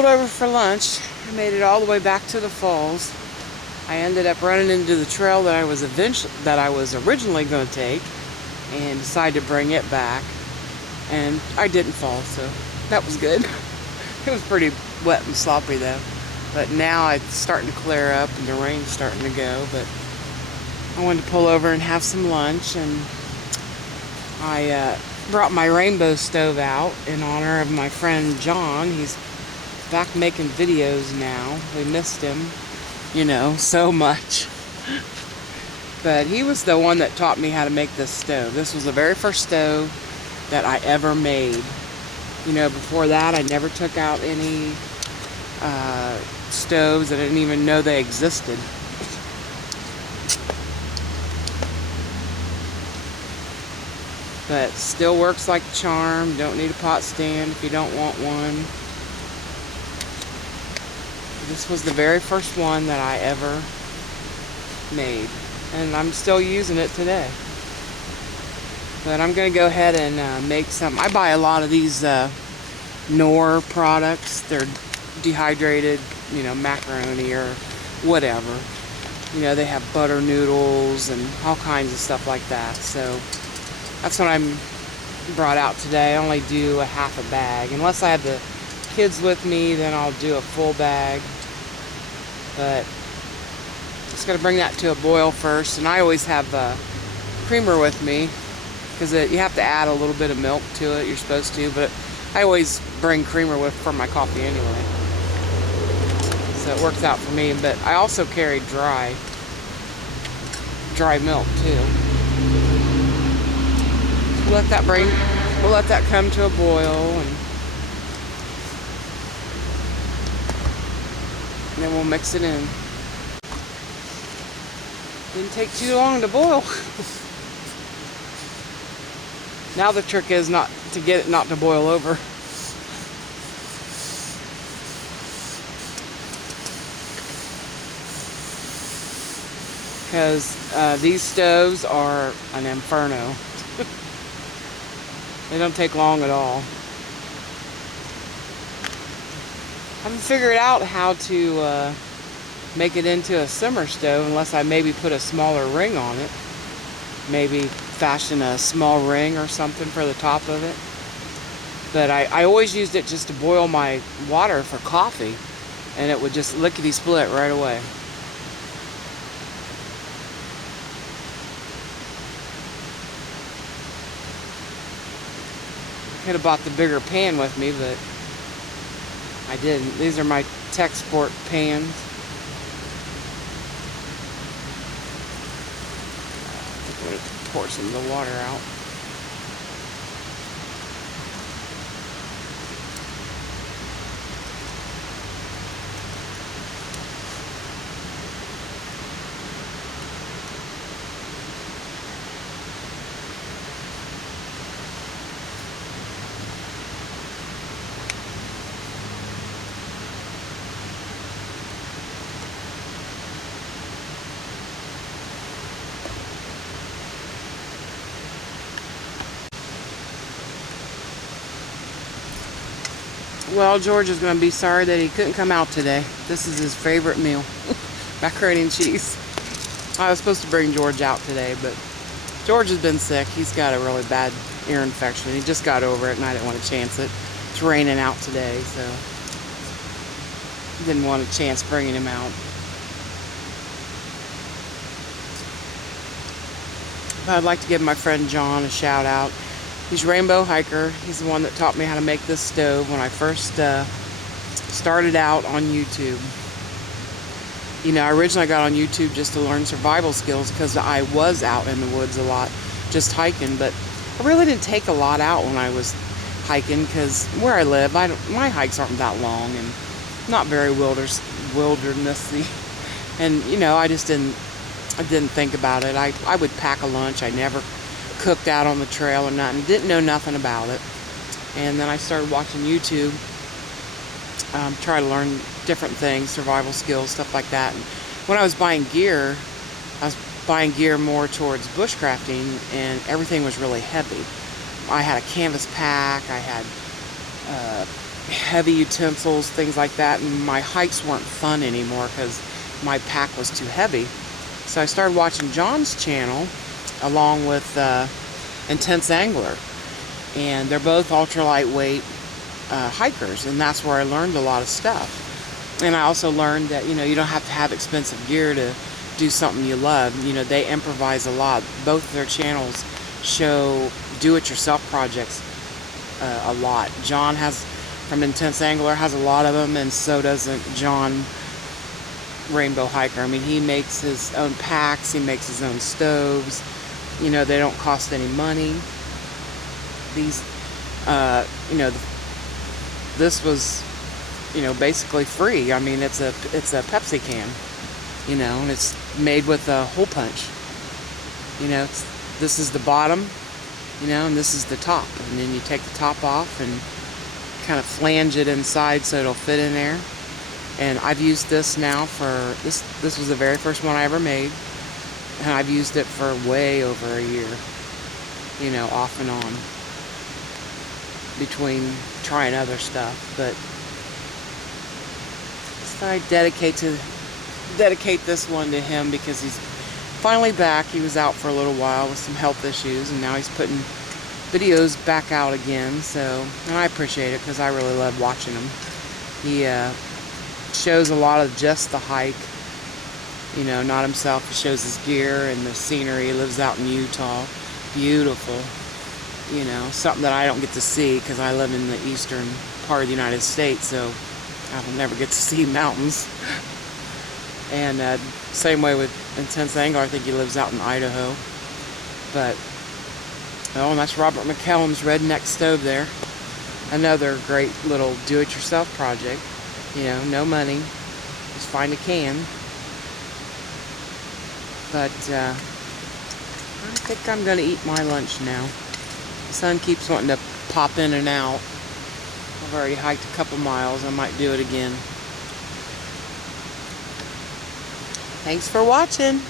pulled over for lunch. I made it all the way back to the falls. I ended up running into the trail that I was originally going to take, and decided to bring it back. And I didn't fall, so that was good. It was pretty wet and sloppy though. But now it's starting to clear up and the rain's starting to go. But I wanted to pull over and have some lunch, and I brought my rainbow stove out in honor of my friend John. He's back making videos now. We missed him, so much. But he was the one that taught me how to make this stove. This was the very first stove that I ever made. Before that, I never took out any stoves. I didn't even know they existed. But still works like a charm. Don't need a pot stand if you don't want one. This was the very first one that I ever made, and I'm still using it today. But I'm going to go ahead and make some. I buy a lot of these Knorr products. They're dehydrated, macaroni or whatever. They have butter noodles and all kinds of stuff like that. So that's what I'm brought out today. I only do a half a bag. Unless I have the kids with me, then I'll do a full bag. But just got to bring that to a boil first. And I always have creamer with me, because you have to add a little bit of milk to it. You're supposed to, but I always bring creamer for my coffee anyway. So it works out for me. But I also carry dry milk too. We'll let that come to a boil, and then we'll mix it in. Didn't take too long to boil. Now the trick is not to get it not to boil over. Because these stoves are an inferno. They don't take long at all. I haven't figured out how to make it into a simmer stove unless I maybe put a smaller ring on it. Maybe fashion a small ring or something for the top of it. But I always used it just to boil my water for coffee, and it would just lickety-split right away. Could have bought the bigger pan with me, but I didn't. These are my tech sport pans. I'm going to pour some of the water out. Well, George is going to be sorry that he couldn't come out today. This is his favorite meal. Macaroni and cheese. I was supposed to bring George out today, but George has been sick. He's got a really bad ear infection. He just got over it, and I didn't want to chance it. It's raining out today, so didn't want a chance bringing him out. But I'd like to give my friend John a shout out. He's Rainbowhiker. He's the one that taught me how to make this stove when I first started out on YouTube. I originally got on YouTube just to learn survival skills because I was out in the woods a lot, just hiking. But I really didn't take a lot out when I was hiking, because where I live, my hikes aren't that long and not very wildernessy. And I didn't think about it. I would pack a lunch. I never cooked out on the trail or nothing. Didn't know nothing about it. And then I started watching YouTube, try to learn different things, survival skills, stuff like that. And when I was buying gear, I was buying gear more towards bushcrafting, and everything was really heavy. I had a canvas pack, I had heavy utensils, things like that, and my hikes weren't fun anymore because my pack was too heavy. So I started watching John's channel along with Intense Angler, and they're both ultra lightweight hikers, and that's where I learned a lot of stuff. And I also learned that, you know, you don't have to have expensive gear to do something you love. You know, they improvise a lot. Both of their channels show do-it-yourself projects a lot. John from Intense Angler has a lot of them, and so does John Rainbowhiker. I mean, he makes his own packs, he makes his own stoves. You know, they don't cost any money. These, you know, this was, you know, basically free. I mean, it's a Pepsi can, you know, and it's made with a hole punch. You know, this is the bottom, you know, and this is the top, and then you take the top off and kind of flange it inside so it'll fit in there. And I've used this now for this was the very first one I ever made, and I've used it for way over a year, you know, off and on, between trying other stuff. But so I dedicate this one to him because he's finally back. He was out for a little while with some health issues, and now he's putting videos back out again. So, and I appreciate it because I really love watching him. He shows a lot of just the hike, you know, not himself. He shows his gear and the scenery. He lives out in Utah. Beautiful, you know, something that I don't get to see because I live in the eastern part of the United States, so I will never get to see mountains. And same way with Intense Angler. I think he lives out in Idaho. But, oh, and that's Robert McCallum's Redneck Stove there. Another great little do-it-yourself project. You know, no money. Just find a can. But I think I'm going to eat my lunch now. The sun keeps wanting to pop in and out. I've already hiked a couple miles. I might do it again. Thanks for watching.